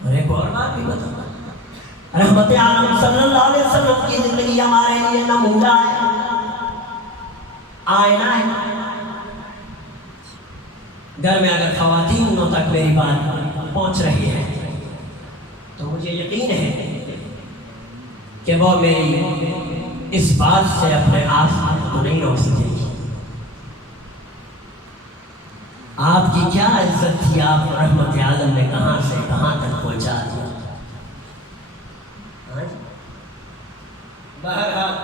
اور ایک اور بات بھی بتاؤں، رحمت عالم صلی اللہ علیہ وسلم کی زندگی ہمارے لیے نمونہ ہے، آئینہ ہے۔ گھر میں اگر خواتینوں تک میری بات پہنچ رہی ہے تو مجھے یقین ہے کہ وہ میری اس بات سے اپنے آپ کو نہیں روک سکے گی۔ آپ کی کیا عزت تھی، آپ رحمت عالم نے کہاں سے کہاں تک پہنچا دیا۔ بہرحال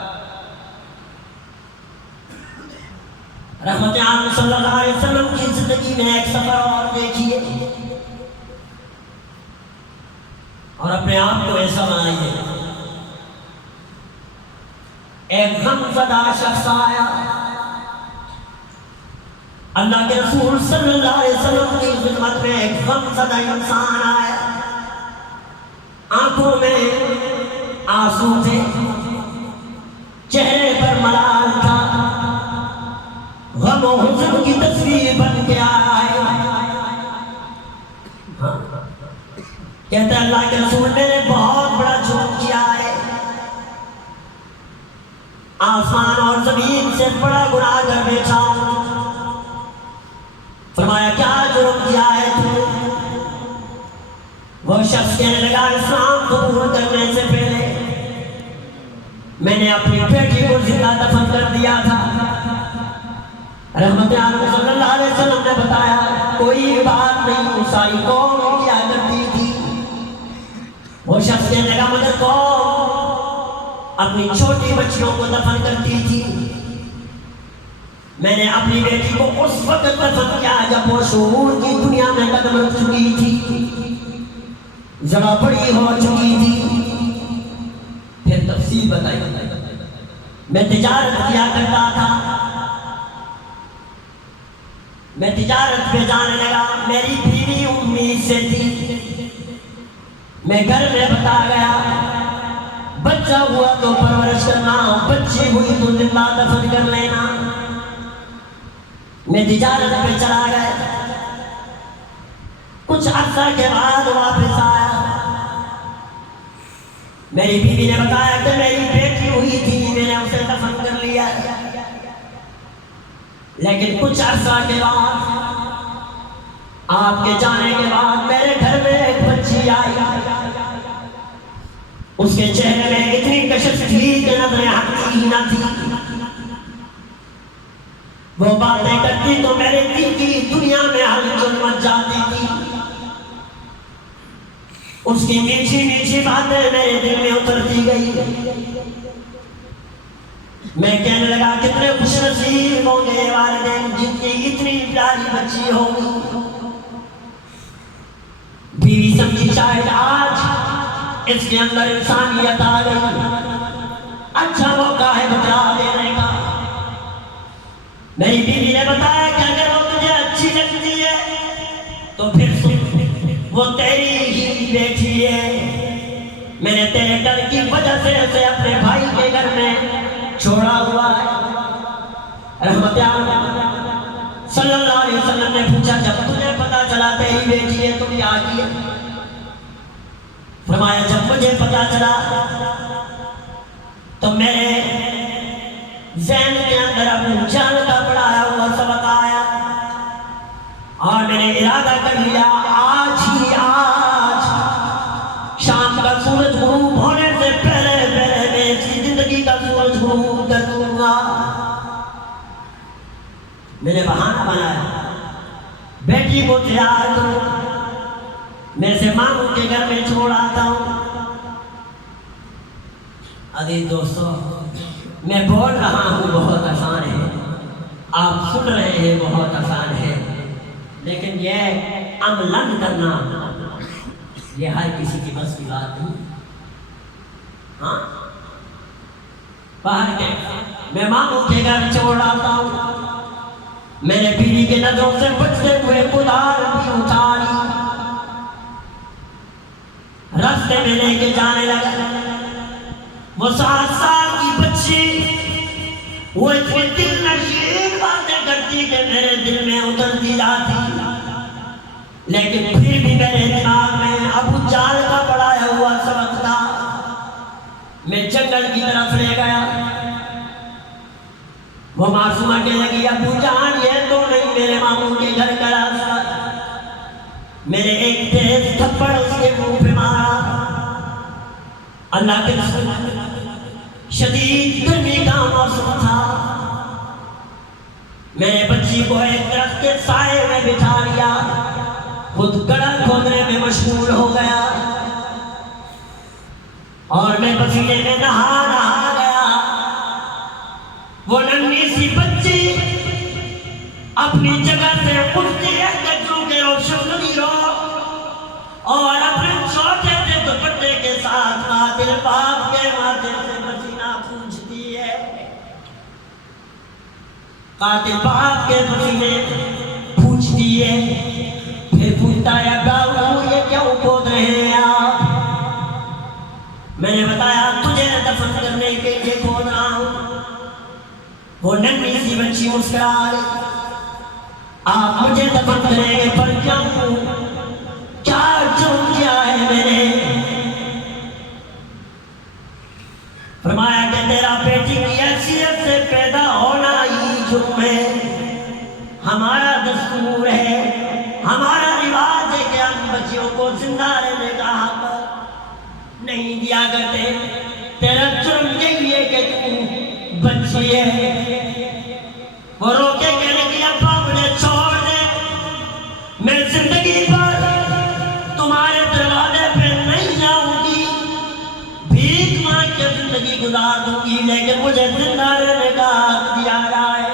رحمت عالم صلی اللہ علیہ وسلم کی زندگی میں ایک سفر اور دیکھیے اور اپنے آپ کو ایسا بنائیے۔ ایک غم زدہ شخص آیا، اللہ کے رسول صلی اللہ علیہ وسلم کی خدمت میں ایک غم زدہ انسان آیا، آنکھوں میں آنسو تھے، چہرے پر ملال تھا، غم و حزن کی تصویر بن کے آیا ہے۔ کہتا ہے اللہ کے رسول میں نے بہت بڑا جرم کیا ہے، آسمان اور زمین سے بڑا گناہ کر بیٹھا ہوں۔ فرمایا کیا جرم کیا ہے تو؟ وہ شخص کہنے لگا اسلام قبول کرنے سے پہلے میں نے اپنی بیٹی کو زندہ دفن کر دیا تھا۔ رحمت عالم صلی اللہ علیہ وسلم نے بتایا کوئی بات نہیں، ساری قوم کیا کرتی تھی۔ وہ شخص کہنے لگا مگر قوم اپنی چھوٹی بچیوں کو دفن کرتی تھی، میں نے اپنی بیٹی کو اس وقت دفن کیا جب وہ شعور کی دنیا میں قدم رکھ چکی تھی، ذرا بڑی ہو چکی تھی۔ پھر تفصیل بتائی، میں تجارت کیا کرتا تھا، میں تجارت پہ جانے لگا، میری بیوی امید سے تھی، میں گھر میں بتا گیا بچہ ہوا تو پرورش کرنا، بچی ہوئی تو زندہ دفن کر لینا۔ میں تجارت پہ چلا گیا، کچھ عرصہ کے بعد واپس آیا، میری بیوی نے بتایا کہ میری بیٹی ہوئی تھی، میں نے اسے دفن کر لیا، لیکن کچھ عرصہ کے بعد آپ کے جانے کے بعد میرے گھر میں ایک بچی آئی، اس کے چہرے میں اتنی کشش تھی کہ نظریں ہٹتی ہی نہ تھی، وہ باتیں کرتی تو میرے دل کی دنیا میں ہلچل مچ جاتی تھی، اس کی میٹھی میٹھی باتیں میرے دل میں اترتی گئی۔ میں کہنے لگا کتنے خوش نصیب ہوں گے والدین جن کی اتنی پیاری بچی ہوگی۔ بیوی سمجھی شاید آج اس کے اندر انسانیت آ گئی، اچھا موقع ہے بتلا دینے کا۔ میری بیوی نے بتایا کہ اگر وہ تجھے اچھی لگتی ہے تو پھر وہ تیری ہی بیٹی ہے، میں نے تیرے گھر کی وجہ سے اسے اپنے بھائی کے گھر میں چھوڑا ہوا ہے۔ رحمت عالم صلی اللہ علیہ وسلم نے پوچھا جب تجھے پتا چلا تیری بیٹی ہے تو کیا کیا؟ فرمایا جب مجھے پتا چلا تو میرے ذہن کے اندر ابو جہل کا پڑھایا ہوا سبق آیا اور میں نے ارادہ کر لیا آج ہی آج شام کا سورج غروب ہونے سے پہلے پہلے میں اس کی زندگی کا سورج غروب کر دوں گا۔ میں نے بہانہ بنایا بیٹی کو تیار کروں، میں اسے ماموں کے گھر میں چھوڑ آتا ہوں۔ عزیز دوستو میں بول رہا ہوں بہت آسان ہے، آپ سن رہے ہیں بہت آسان ہے، لیکن یہ عملاً کرنا یہ ہر کسی کی بس کی بات نہیں۔ ہاں باہر کے میں ماموں کے گھر چھوڑ آتا ہوں، میں نے بیوی کے نظروں سے بچتے ہوئے کدال بھی اٹھائی، راستے میں لے کے جانے لگا۔ وہ 7 سال کی بچی وہ اتنی دل نشین باتیں کرتی کہ میرے دل میں اترتی جاتی، لیکن پھر بھی میرے دماغ میں ابو جہل وہ معصومہ کہنے لگی ابو جان یہ تو نہیں میرے ماموں کے گھر کا راستہ. میرے ایک تیز تھپڑ اس کے منہ پہ مارا. اللہ کے رسول شدید گرمی کا موسم تھا. میرے بچی کو ایک درخت کے سائے میں بٹھا لیا. خود گڑھا کھودنے میں مشغول ہو گیا اور میں پسینے میں نہا گیا. وہ ننھی سی بچی اپنی جگہ سے اٹھتی ہے گجروں کے روشن نظیروں اور اپنے چھوٹے سے دوپٹے کے ساتھ قاتل باپ کے ماتھے سے پسینہ پوچھتی ہے. قاتل باپ کے پسینے پوچھتی ہے. پھر پوچھتا ہے ابو یہ کیوں کھود رہے ہیں آپ؟ میں نے بتایا تجھے دفن کرنے کے لیے کھود رہا ہوں. وہ ننھی سی بچی مسکرا رہی. آپ مجھے دفن کریں گے پر کیوں؟ کیا جرم کیا ہے میں نے؟ فرمایا کہ تیرا بیٹی کی حیثیت سے پیدا ہونا ہی جرم ہے. ہمارا دستور ہے، ہمارا رواج ہے کہ ہم بچیوں کو زندہ رہنے کا حق نہیں دیا کرتے. تیرا جرم یہی ہے کہ تو بچی ہے. وہ رو کے کہنے کی ابا مجھے چھوڑ دے، میں زندگی پر تمہارے دروازے پہ نہیں جاؤں گی، بھیک مانگ کے زندگی گزار دوں گی، لیکن مجھے زندہ رہنے کا حق دیا جائے.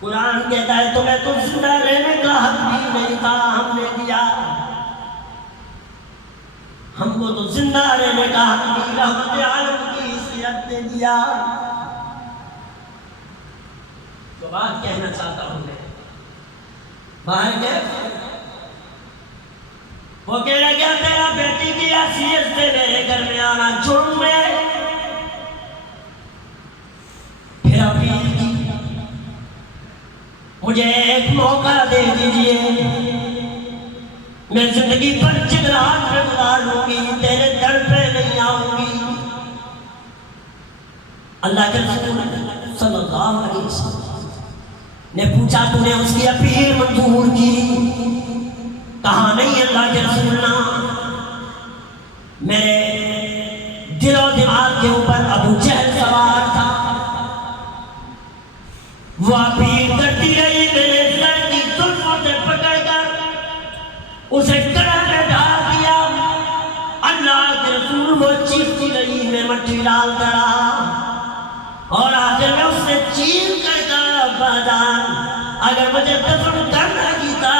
قرآن کہتا ہے تمہیں تو زندہ رہنے کا حق بھی نہیں تھا، ہم نے دیا. ہم کو تو زندہ رہنے کا حق بھی رحمت عالم کی حیثیت نے دیا. تو بات کہنا چاہتا ہوں میں باہر گئے. وہ کہہ رہا کہ میرا بیٹی کی حیثیت سے میرے گھر میں آنا جرم ہے. پھر اپیل کی مجھے ایک موقع دے دیجئے، میں زندگی پر جگرات میں گزار لوں گی، تیرے در پہ نہیں آؤں گی. اللہ کے رسول صلی اللہ علیہ وسلم نے پوچھا تو نے اس کی اپیل منظور کی؟ کہا نہیں اللہ کے رسول نے. میرے دل و دماغ کے اوپر ابو جہل سوار تھا. وہ اپیل کرتی رہی، میرے سر کی زلفوں سے پکڑ کر اسے کڑا میں ڈال دیا. اللہ کے رسول وہ چیختی رہی، میں مٹی ڈالتا رہا اور آخر میں اس نے چیخ کر کہا ابا جان اگر مجھے دفن کرنا ہی تھا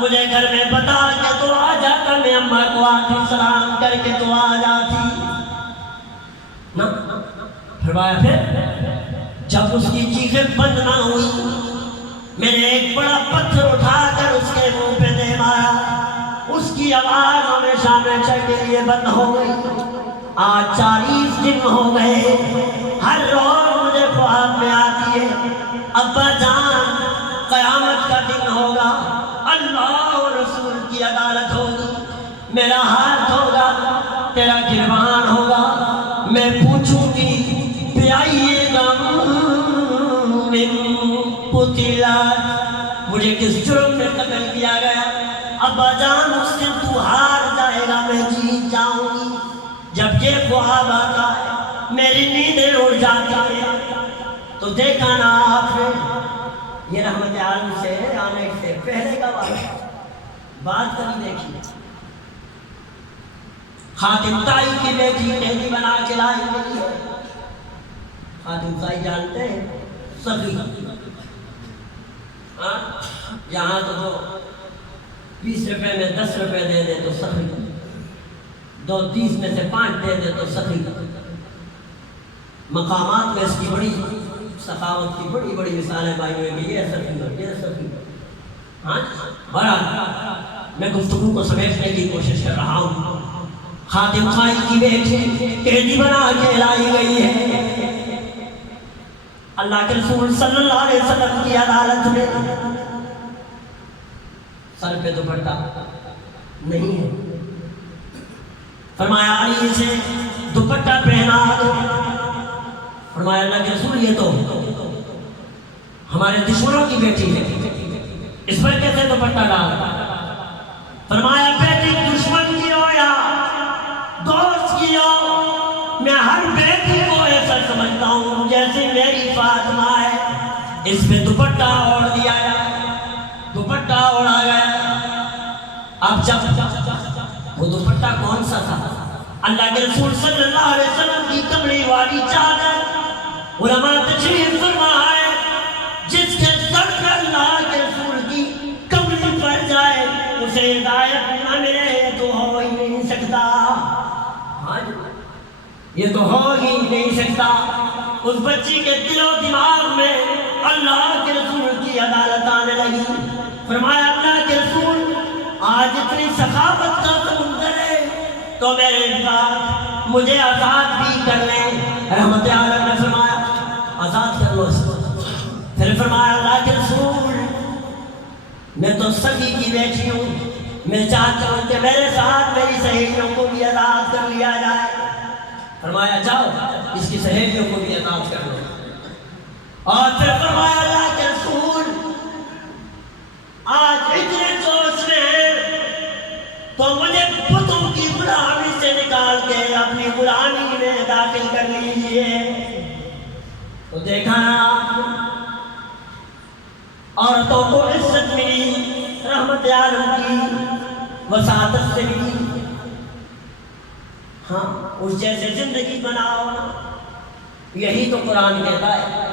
مجھے گھر میں بتا کے تو آ جاتا، میں اماں کو آخر سلام کر کے تو آ جاتی نا. فرمایا پھر جب اس کی چیخیں بند نہ ہوئی میں نے ایک بڑا پتھر اٹھا کر اس کے منہ پہ دے مارا. اس کی آواز ہمیشہ ہمیشہ کے لیے بند ہو گئی. آج 40 دن ہو گئے، ہر روز مجھے خواب میں آتی ہے ابا جان قیامت کا دن ہوگا، اللہ اور رسول کی عدالت ہوگی، میرا ہاتھ ہوگا، تیرا گریبان ہوگا، میں پوچھوں گی پیائیے غم من قتلت، مجھے کس جرم میں قتل کیا گیا؟ ابا جان اس دن تو ہار جائے گا، میں جیت جاؤں گی. جب یہ خواب آتا ہے میری نیندیں اڑ جاتی ہیں. تو دیکھا نا آپ نے یہ رحمت عالم سے آنے سے پہلے کا بات کبھی دیکھی. خاتم تائی کی بیٹی مہندی بنا کے لائی گئی ہے. خاتم تائی جانتے ہیں سخی، یہاں تو 20 روپے میں 10 روپے دے دے تو سخی، 2.30 میں سے 5 دے دے تو سخی. مقامات میں اس کی بڑی سخاوت کی بڑی بڑی مثالیں بھائی ہوئے کہ یہ سخی یہ سخی. ہاں بہرحال میں گفتگو کو سمیٹنے کی کوشش کر رہا ہوں. خاتم تائی کی بیٹی مہندی بنا کے لائی گئی ہے. اللہ کے رسول صلی اللہ علیہ وسلم کی عدالت میں سر پہ دوپٹہ نہیں ہے. فرمایا علی سے دوپٹہ پہنا دو. فرمایا اللہ کے رسول یہ تو ہمارے دشمنوں کی بیٹی ہے، اس پر کیسے دوپٹہ ڈالا؟ فرمایا بیٹی دشمن کی ہو یا دوست کی ہو، میں ہر بیٹی کو ایسا سمجھتا ہوں جیسے میری فاطمہ ہے۔ اس پہ دوپٹہ اوڑھ دیا گیا، دوپٹہ اوڑھا گیا۔ اب جب وہ دوپٹہ کون سا تھا؟ اللہ کے رسول صلی اللہ علیہ وسلم کی کمڑی والی چادر۔ علماء تشریح فرما ہے جس کے سر پر اللہ کے رسول کی کمڑی پر جائے اسے ہدایت نہ ملے، یہ تو ہو ہی نہیں سکتا، یہ تو ہو ہی نہیں سکتا۔ اس بچی کے دل و دماغ میں اللہ کے رسول کی عدالت آنے لگی۔ فرمایا اللہ کے رسول آج اتنی سخاوت کا سمندر ہے تو میرے ساتھ مجھے آزاد بھی کر لیں۔ رحمت عالم نے فرمایا آزاد کر لو اس کو۔ پھر فرمایا اللہ کے رسول میں تو سخی کی بیٹی ہوں، میں چاہتا ہوں کہ میرے ساتھ میری سہیلیوں کو بھی آزاد کر لیا جائے۔ فرمایا جاؤ اس کی سہیلیوں کو بھی آزاد کر لو۔ اور پھر فرمایا اللہ کے رسول آج اتنے جوش میں ہیں تو مجھے بتوں کی غلامی سے نکال کے اپنی غلامی میں داخل کر لیجئے۔ تو دیکھا نا عورتوں کو عزت ملی، رحمت عالم کی وساطت سے ملی۔ ہاں اس جیسے زندگی بناؤ، یہی تو قرآن کہتا ہے۔